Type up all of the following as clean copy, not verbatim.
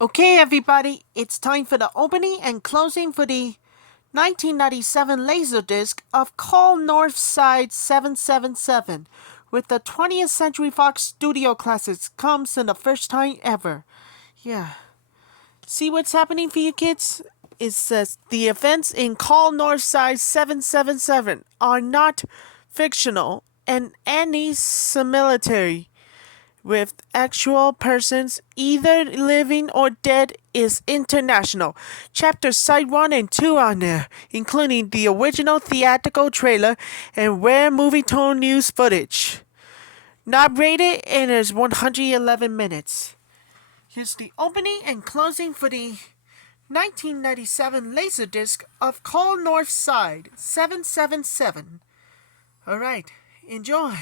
Okay, everybody, it's time for the opening and closing for the 1997 Laserdisc of Call Northside 777 with the 20th Century Fox Studio Classics comes in the first time ever. Yeah. See what's happening for you kids? It says the events in Call Northside 777 are not fictional and any similarity with actual persons, either living or dead, is international. Chapters Side 1 and 2 on there, including the original theatrical trailer and rare Movietone news footage. Not rated and is 111 minutes. Here's the opening and closing for the 1997 Laserdisc of Call Northside 777. Alright, enjoy.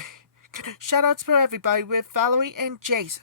Shoutouts for everybody with Valerie and Jason.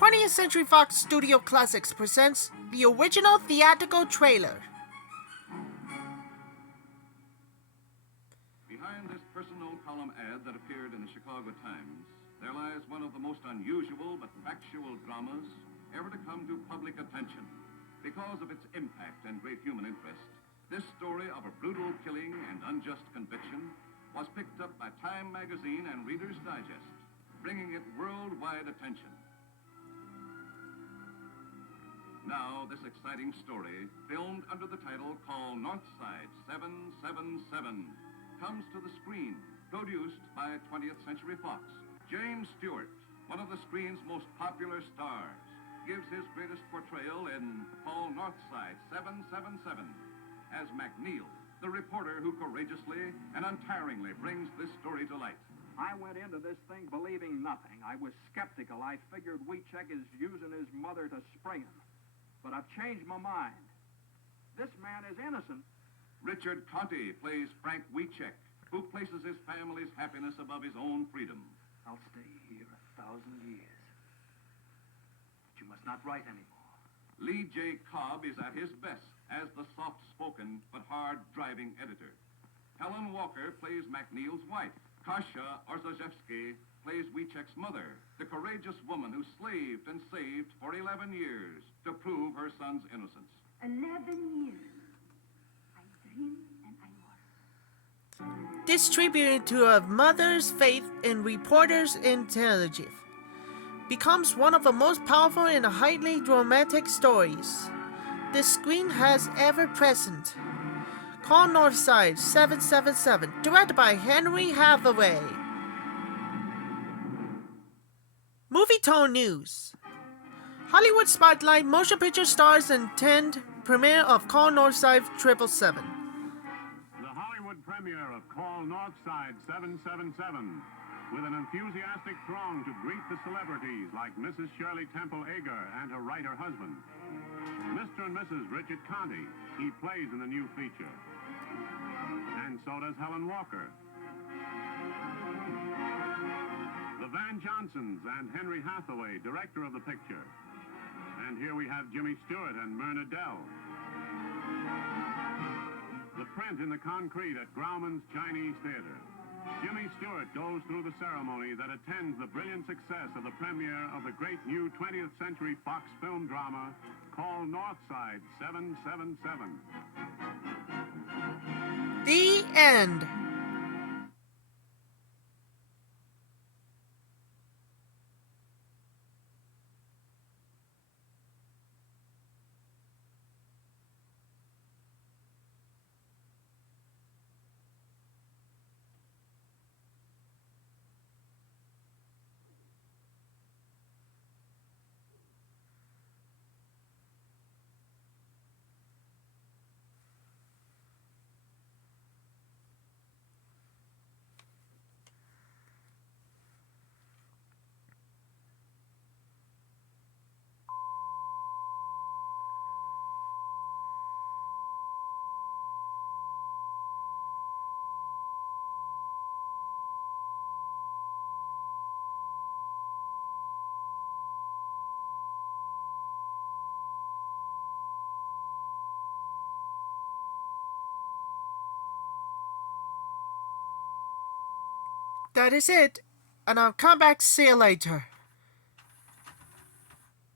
20th Century Fox Studio Classics presents the original theatrical trailer. Behind this personal column ad that appeared in the Chicago Times, there lies one of the most unusual but factual dramas ever to come to public attention. Because of its impact and great human interest, this story of a brutal killing and unjust conviction was picked up by Time magazine and Reader's Digest, bringing it worldwide attention. Now, this exciting story, filmed under the title Call Northside 777, comes to the screen, produced by 20th Century Fox. James Stewart, one of the screen's most popular stars, gives his greatest portrayal in Call Northside 777 as McNeil, the reporter who courageously and untiringly brings this story to light. I went into this thing believing nothing. I was skeptical. I figured Wiechek is using his mother to spring him. But I've changed my mind. This man is innocent. Richard Conte plays Frank Wiechek, who places his family's happiness above his own freedom. I'll stay here 1,000 years. But you must not write anymore. Lee J. Cobb is at his best as the soft-spoken but hard-driving editor. Helen Walker plays McNeil's wife. Kasia Orzaszewski plays Wiechek's mother, the courageous woman who slaved and saved for 11 years to prove her son's innocence. 11 years. I dreamed and I was. Distributed to a mother's faith in reporters' intelligence, becomes one of the most powerful and highly dramatic stories the screen has ever present. Call Northside 777, directed by Henry Hathaway. Movietone News. Hollywood Spotlight motion picture stars attend premiere of Call Northside 777. The Hollywood premiere of Call Northside 777, with an enthusiastic throng to greet the celebrities like Mrs. Shirley Temple Eger and her writer husband. Mr. and Mrs. Richard Conte, he plays in the new feature. And so does Helen Walker. The Van Johnsons and Henry Hathaway, director of the picture. And here we have Jimmy Stewart and Myrna Dell. The print in the concrete at Grauman's Chinese Theater. Jimmy Stewart goes through the ceremony that attends the brilliant success of the premiere of the great new 20th Century Fox film drama called Northside 777. The end. That is it. And I'll come back, see you later.